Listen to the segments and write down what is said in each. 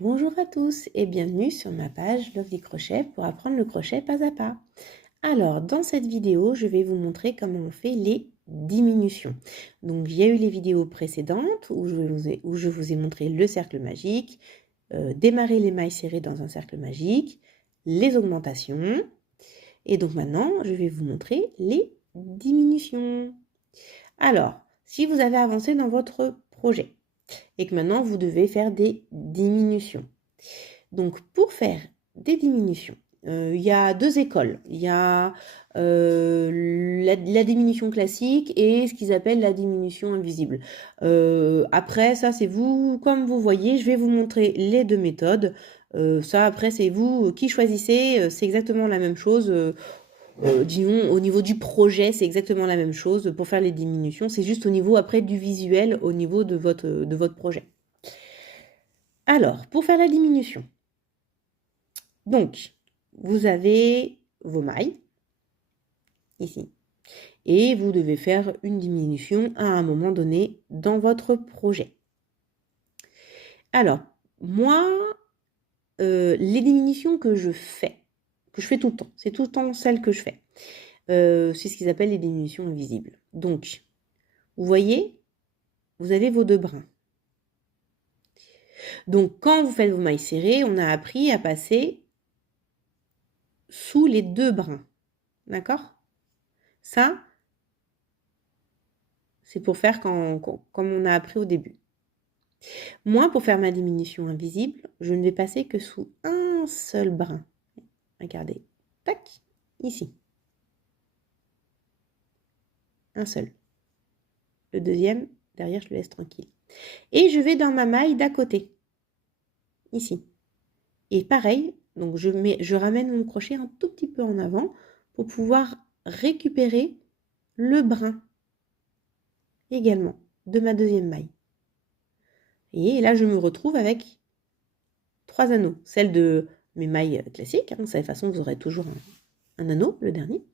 Bonjour à tous et bienvenue sur ma page Lovely Crochet pour apprendre le crochet pas à pas. Alors, dans cette vidéo, je vais vous montrer comment on fait les diminutions. Donc, il y a eu les vidéos précédentes où je vous ai montré le cercle magique, démarrer les mailles serrées dans un cercle magique, les augmentations. Et donc maintenant, je vais vous montrer les diminutions. Alors, si vous avez avancé dans votre projet, et que maintenant vous devez faire des diminutions. Donc pour faire des diminutions, il y a deux écoles. Il y a la diminution classique et ce qu'ils appellent la diminution invisible. Après, ça c'est vous, comme vous voyez, je vais vous montrer les deux méthodes. Ça après c'est vous qui choisissez, c'est exactement la même chose. Disons, au niveau du projet, c'est exactement la même chose pour faire les diminutions. C'est juste au niveau après du visuel, au niveau de votre projet. Alors, pour faire la diminution, donc, vous avez vos mailles, ici, et vous devez faire une diminution à un moment donné dans votre projet. Alors, moi, les diminutions que je fais tout le temps, c'est tout le temps celles que je fais. C'est ce qu'ils appellent les diminutions invisibles. Donc, vous voyez, vous avez vos deux brins. Donc, quand vous faites vos mailles serrées, on a appris à passer sous les deux brins. D'accord? Ça, c'est pour faire comme on a appris au début. Moi, pour faire ma diminution invisible, je ne vais passer que sous un seul brin. Regardez, tac, ici. Un seul. Le deuxième, derrière, je le laisse tranquille. Et je vais dans ma maille d'à côté, ici. Et pareil, donc je ramène mon crochet un tout petit peu en avant pour pouvoir récupérer le brin également de ma deuxième maille. Et là, je me retrouve avec 3 anneaux. Celle de mes mailles classiques, de cette façon, vous aurez toujours un anneau, le dernier.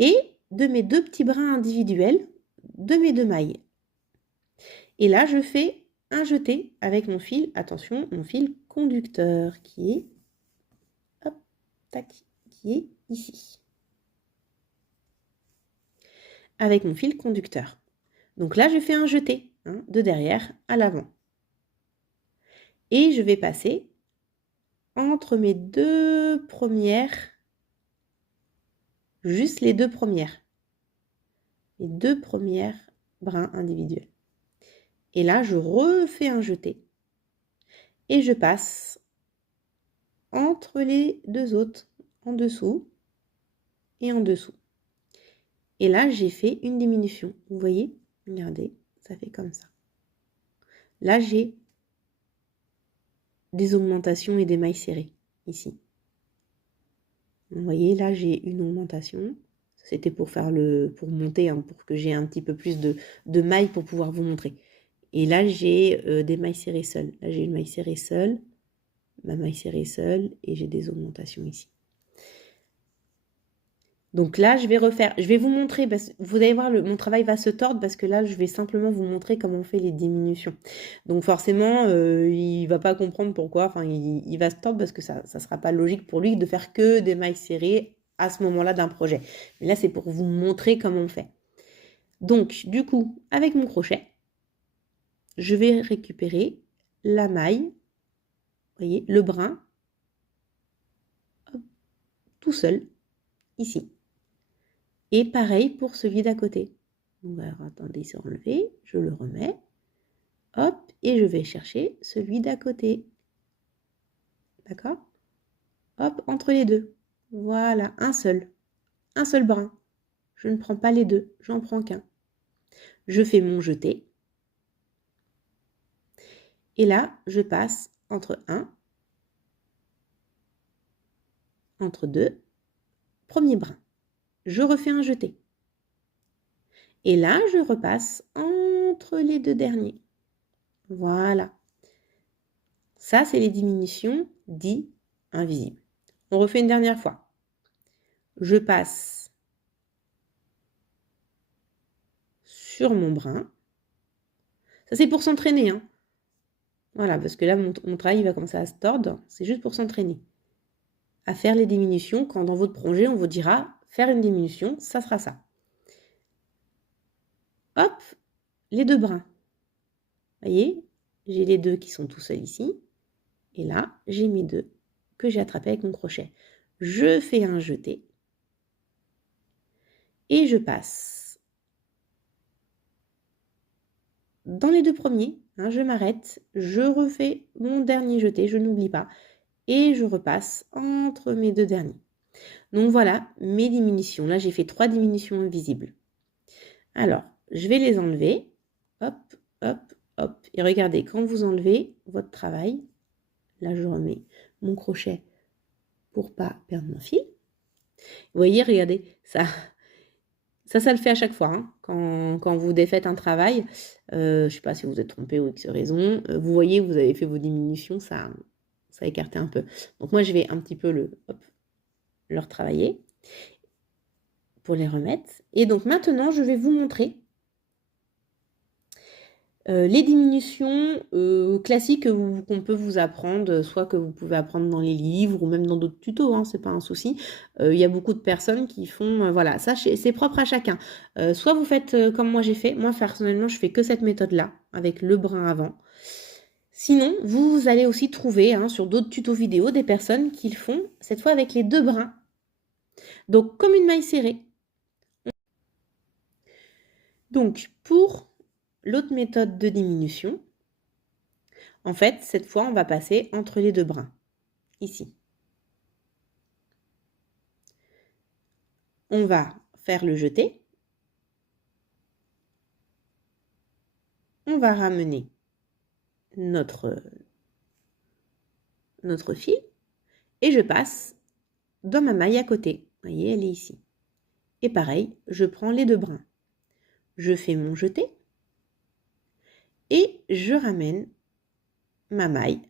Et de mes deux petits brins individuels de mes deux mailles. Et là, je fais un jeté avec mon fil, attention, mon fil conducteur qui est, hop, tac, qui est ici. Avec mon fil conducteur. Donc là, je fais un jeté, de derrière à l'avant. Et je vais passer entre mes deux premières, juste les deux premières. Les deux premières brins individuels. Et là, je refais un jeté. Et je passe entre les deux autres, en dessous et en dessous. Et là, j'ai fait une diminution. Vous voyez? Regardez, ça fait comme ça. Là, j'ai des augmentations et des mailles serrées, ici. Vous voyez, là, j'ai une augmentation. C'était pour faire pour monter, pour que j'ai un petit peu plus de mailles pour pouvoir vous montrer. Et là, j'ai des mailles serrées seules. Là, j'ai une maille serrée seule, ma maille serrée seule, et j'ai des augmentations ici. Donc là, je vais vous montrer, parce que vous allez voir, mon travail va se tordre parce que là, je vais simplement vous montrer comment on fait les diminutions. Donc forcément, il ne va pas comprendre pourquoi, enfin, il va se tordre parce que ça ne sera pas logique pour lui de faire que des mailles serrées à ce moment-là d'un projet. Mais là, c'est pour vous montrer comment on fait. Donc, du coup, avec mon crochet, je vais récupérer la maille, vous voyez, le brin, hop, tout seul, ici. Et pareil pour celui d'à côté. Alors, attendez, c'est enlevé, je le remets. Hop, et je vais chercher celui d'à côté. D'accord? Hop, entre les deux. Voilà, un seul brin. Je ne prends pas les deux, j'en prends qu'un. Je fais mon jeté. Et là, je passe entre deux, premier brin. Je refais un jeté. Et là, je repasse entre les deux derniers. Voilà. Ça, c'est les diminutions dites invisibles. On refait une dernière fois. Je passe sur mon brin. Ça, c'est pour s'entraîner. Voilà, parce que là, mon travail va commencer à se tordre. C'est juste pour s'entraîner à faire les diminutions. Quand dans votre projet, on vous dira faire une diminution, ça sera ça. Hop, les 2 brins. Vous voyez, j'ai les 2 qui sont tout seuls ici. Et là, j'ai mes 2 que j'ai attrapés avec mon crochet. Je fais un jeté. Et je passe dans les 2 premiers. Hein, je m'arrête. Je refais mon dernier jeté. Je n'oublie pas. Et je repasse entre mes 2 derniers. Donc voilà mes diminutions. Là, j'ai fait 3 diminutions invisibles. Alors, je vais les enlever. Hop, hop, hop. Et regardez, quand vous enlevez votre travail, là, je remets mon crochet pour pas perdre mon fil. Vous voyez, regardez, ça le fait à chaque fois. Hein. Quand vous défaites un travail, je ne sais pas si vous êtes trompé ou X raison, vous voyez, vous avez fait vos diminutions, ça a écarté un peu. Donc moi, je vais un petit peu le retravailler pour les remettre. Et donc maintenant, je vais vous montrer les diminutions classiques qu'on peut vous apprendre, soit que vous pouvez apprendre dans les livres ou même dans d'autres tutos, hein, c'est pas un souci. Il y a beaucoup de personnes qui font, voilà, ça c'est propre à chacun. Soit vous faites comme moi j'ai fait, moi personnellement je fais que cette méthode-là, avec le brin avant. Sinon, vous allez aussi trouver hein, sur d'autres tutos vidéo des personnes qui le font, cette fois avec les 2 brins. Donc comme une maille serrée. Donc pour l'autre méthode de diminution, en fait, cette fois, on va passer entre les 2 brins, ici. On va faire le jeté. On va ramener notre fil et je passe dans ma maille à côté. Vous voyez, elle est ici. Et pareil, je prends les 2 brins. Je fais mon jeté et je ramène ma maille,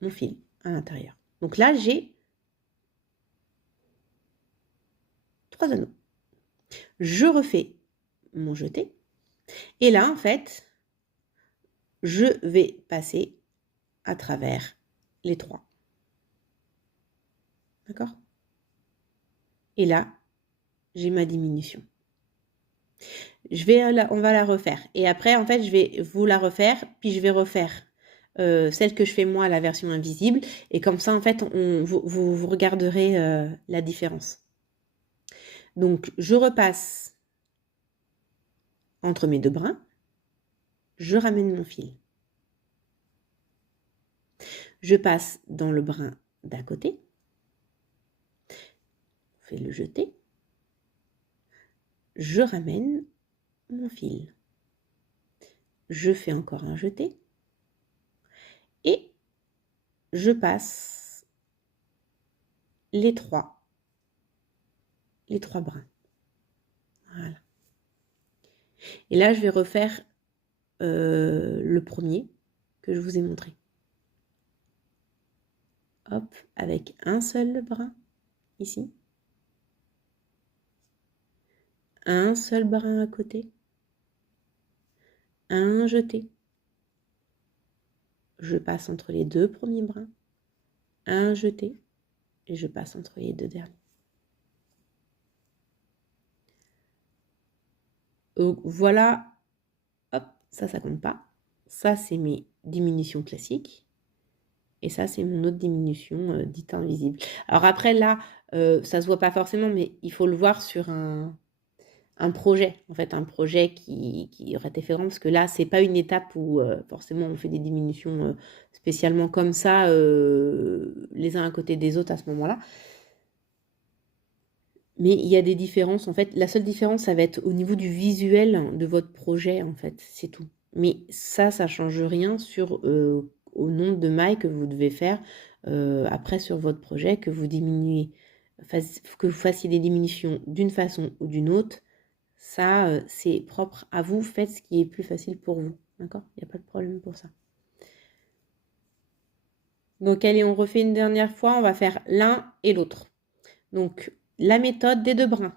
mon fil à l'intérieur. Donc là, j'ai 3 anneaux. Je refais mon jeté et là, en fait, je vais passer à travers les 3. D'accord? Et là, j'ai ma diminution. On va la refaire. Et après, en fait, je vais vous la refaire, puis je vais refaire celle que je fais moi, la version invisible. Et comme ça, en fait, vous regarderez la différence. Donc, je repasse entre mes 2 brins. Je ramène mon fil. Je passe dans le brin d'à côté. Je fais le jeté. Je ramène mon fil. Je fais encore un jeté. Et je passe les 3 brins. Voilà. Et là, je vais refaire le premier que je vous ai montré. Hop, avec un seul brin ici. Un seul brin à côté. Un jeté. Je passe entre les 2 premiers brins. Un jeté. Et je passe entre les 2 derniers. Donc voilà, hop, ça compte pas. Ça, c'est mes diminutions classiques. Et ça, c'est mon autre diminution dite invisible. Alors après, là, ça se voit pas forcément, mais il faut le voir sur un projet, en fait, un projet qui aurait été fait parce que là, c'est pas une étape où forcément on fait des diminutions spécialement comme ça, les uns à côté des autres à ce moment-là. Mais il y a des différences, en fait. La seule différence, ça va être au niveau du visuel de votre projet, en fait, c'est tout. Mais ça change rien sur au nombre de mailles que vous devez faire après sur votre projet, que vous diminuez, que vous fassiez des diminutions d'une façon ou d'une autre. Ça, c'est propre à vous. Faites ce qui est plus facile pour vous. D'accord? Il n'y a pas de problème pour ça. Donc, allez, on refait une dernière fois. On va faire l'un et l'autre. Donc, la méthode des 2 brins.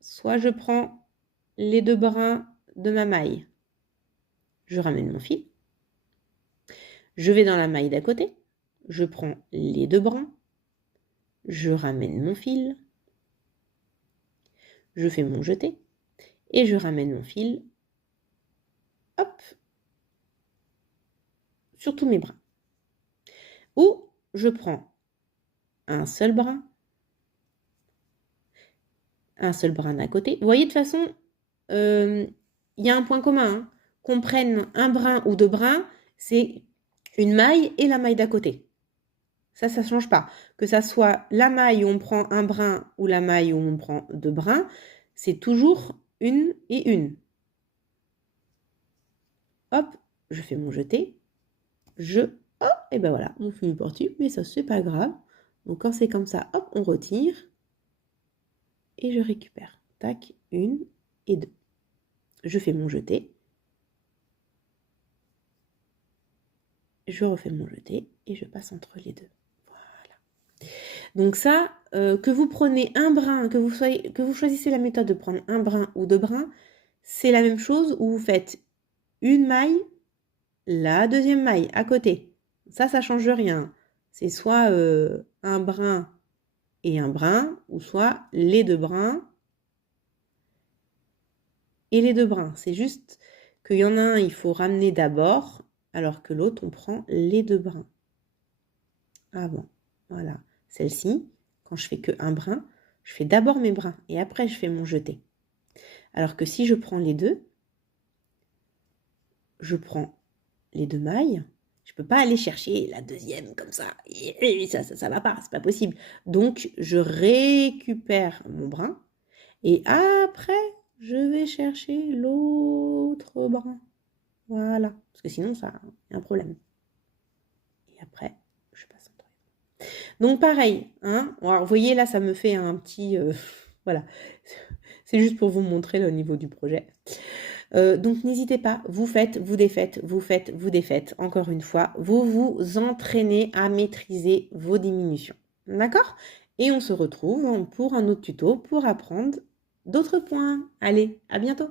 Soit je prends les 2 brins de ma maille. Je ramène mon fil. Je vais dans la maille d'à côté, je prends les 2 brins, je ramène mon fil, je fais mon jeté et je ramène mon fil, hop, sur tous mes brins. Ou je prends un seul brin d'un côté. Vous voyez, de toute façon, il y a un point commun, hein. Qu'on prenne un brin ou 2 brins, c'est une maille et la maille d'à côté. Ça ne change pas. Que ça soit la maille où on prend un brin ou la maille où on prend 2 brins, c'est toujours une et une. Hop, je fais mon jeté. Oh, et ben voilà, mon fil est parti, mais ça, c'est pas grave. Donc, quand c'est comme ça, hop, on retire. Et je récupère. Tac, 1 et 2. Je fais mon jeté. Je refais mon jeté et je passe entre les deux. Voilà. Donc ça, que vous prenez un brin, que vous choisissez la méthode de prendre un brin ou 2 brins, c'est la même chose où vous faites une maille, la deuxième maille à côté. Ça ne change rien. C'est soit un brin et un brin, ou soit les 2 brins et les 2 brins. C'est juste qu'il y en a un, il faut ramener d'abord, alors que l'autre, on prend les 2 brins avant. Voilà. Celle-ci, quand je fais que un brin, je fais d'abord mes brins et après je fais mon jeté. Alors que si je prends les deux, je prends les 2 mailles. Je ne peux pas aller chercher la deuxième comme ça. Et ça va pas, c'est pas possible. Donc, je récupère mon brin et après, je vais chercher l'autre brin. Voilà. Parce que sinon, ça y a un problème. Et après, je passe entre les deux. Donc, pareil. Hein. Alors, vous voyez, là, ça me fait un petit... voilà. C'est juste pour vous montrer le niveau du projet. Donc n'hésitez pas, vous faites, vous défaites, vous faites, vous défaites. Encore une fois, vous vous entraînez à maîtriser vos diminutions. D'accord? Et on se retrouve pour un autre tuto pour apprendre d'autres points. Allez, à bientôt!